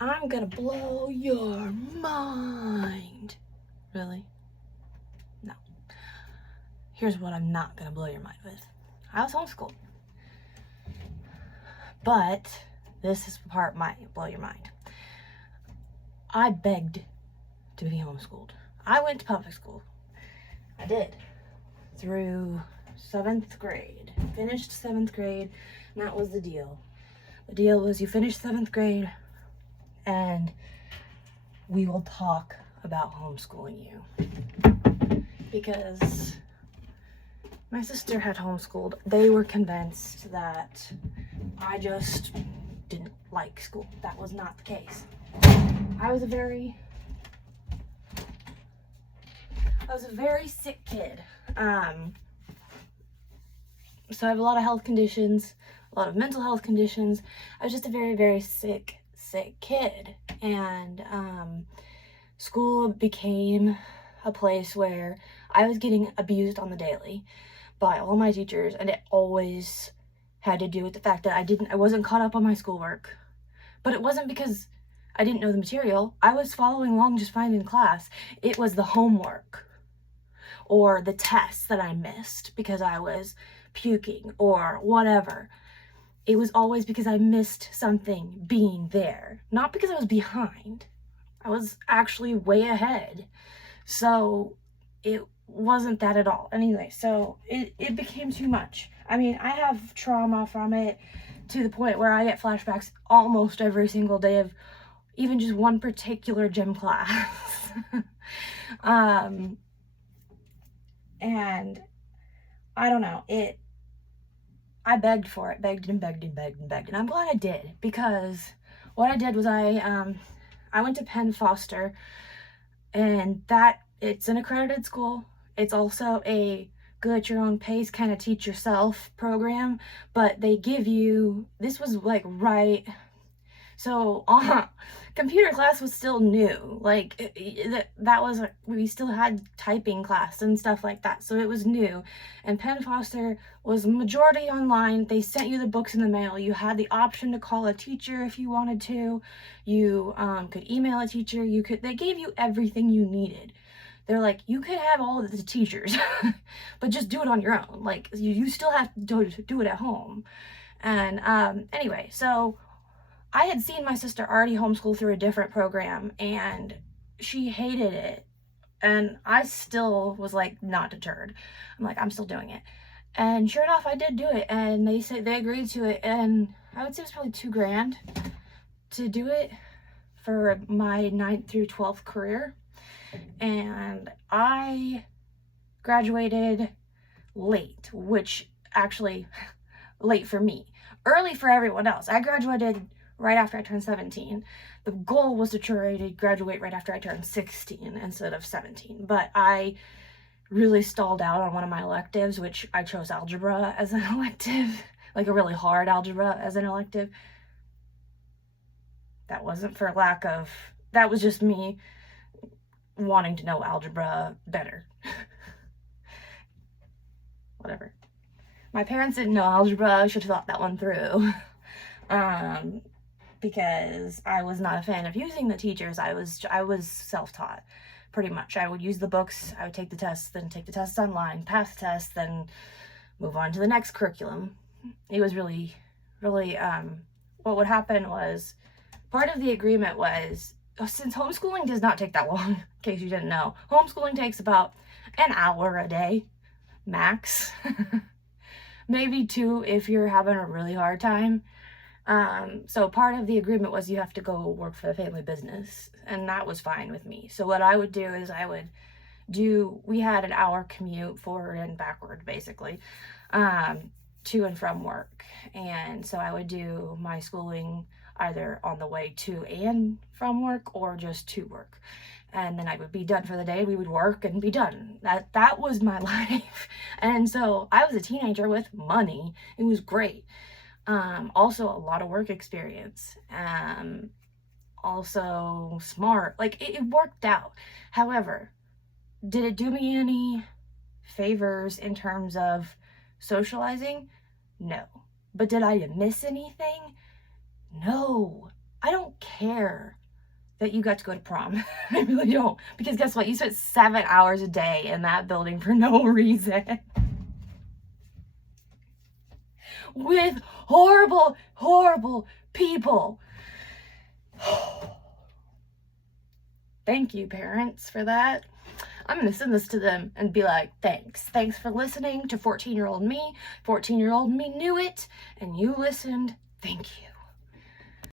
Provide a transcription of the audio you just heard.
I'm gonna blow your mind. Really? No. Here's what I'm not gonna blow your mind with. I was homeschooled. But this is the part might blow your mind. I begged to be homeschooled. I went to public school. I did. Through 7th grade. Finished 7th grade, and that was the deal. The deal was you finish 7th grade, and we will talk about homeschooling you. Because my sister had homeschooled. They were convinced that I just didn't like school. That was not the case. I was a very sick kid. So I have a lot of health conditions, a lot of mental health conditions. I was just a very, very sick kid. And school became a place where I was getting abused on the daily by all my teachers, and it always had to do with the fact that I wasn't caught up on my schoolwork. But it wasn't because I didn't know the material. I was following along just fine in class. It was the homework or the tests that I missed because I was puking or whatever. It was always because I missed something being there, not because I was behind. I was actually way ahead. So it wasn't that at all. Anyway, so it became too much. I mean, I have trauma from it to the point where I get flashbacks almost every single day of even just one particular gym class. And I don't know, I begged for it, begged and begged and begged and begged, and I'm glad I did, because what I did was I went to Penn Foster, and it's an accredited school. It's also a go at your own pace, kind of teach yourself program, but they give you, this was like right, so computer class was still new, like that was, we still had typing class and stuff like that, so it was new. And Penn Foster was majority online. They sent you the books in the mail. You had the option to call a teacher if you wanted to. You could email a teacher. They gave you everything you needed. They're like, you could have all of the teachers, but just do it on your own. Like, you still have to do it at home. And anyway, so I had seen my sister already homeschool through a different program, and she hated it. And I still was like not deterred. I'm like, I'm still doing it. And sure enough, I did do it. And they said they agreed to it. And I would say it was probably $2,000 to do it for my 9th through 12th career. And I graduated late, which actually late for me, early for everyone else. I graduated right after I turned 17. The goal was to graduate right after I turned 16 instead of 17, but I really stalled out on one of my electives, which I chose algebra as an elective, like a really hard algebra as an elective. That wasn't for lack of, that was just me wanting to know algebra better. Whatever. My parents didn't know algebra. I should have thought that one through. Because I was not a fan of using the teachers. I was self-taught, pretty much. I would use the books, I would take the tests, then take the tests online, pass the test, then move on to the next curriculum. It was really, really, what would happen was, part of the agreement was, since homeschooling does not take that long, in case you didn't know, homeschooling takes about an hour a day, max. Maybe 2 if you're having a really hard time. So part of the agreement was you have to go work for the family business, and that was fine with me. So what I would do is we had an hour commute forward and backward, basically, to and from work. And so I would do my schooling either on the way to and from work or just to work. And then I would be done for the day. We would work and be done. That was my life. And so I was a teenager with money. It was great. Also a lot of work experience. Also smart. Like, it worked out. However, did it do me any favors in terms of socializing? No. But did I miss anything? No. I don't care that you got to go to prom. I really don't. Because guess what? You spent 7 hours a day in that building for no reason. With horrible, horrible people. Thank you, parents, for that. I'm going to send this to them and be like, thanks. Thanks for listening to 14-year-old me. 14-year-old me knew it, and you listened. Thank you.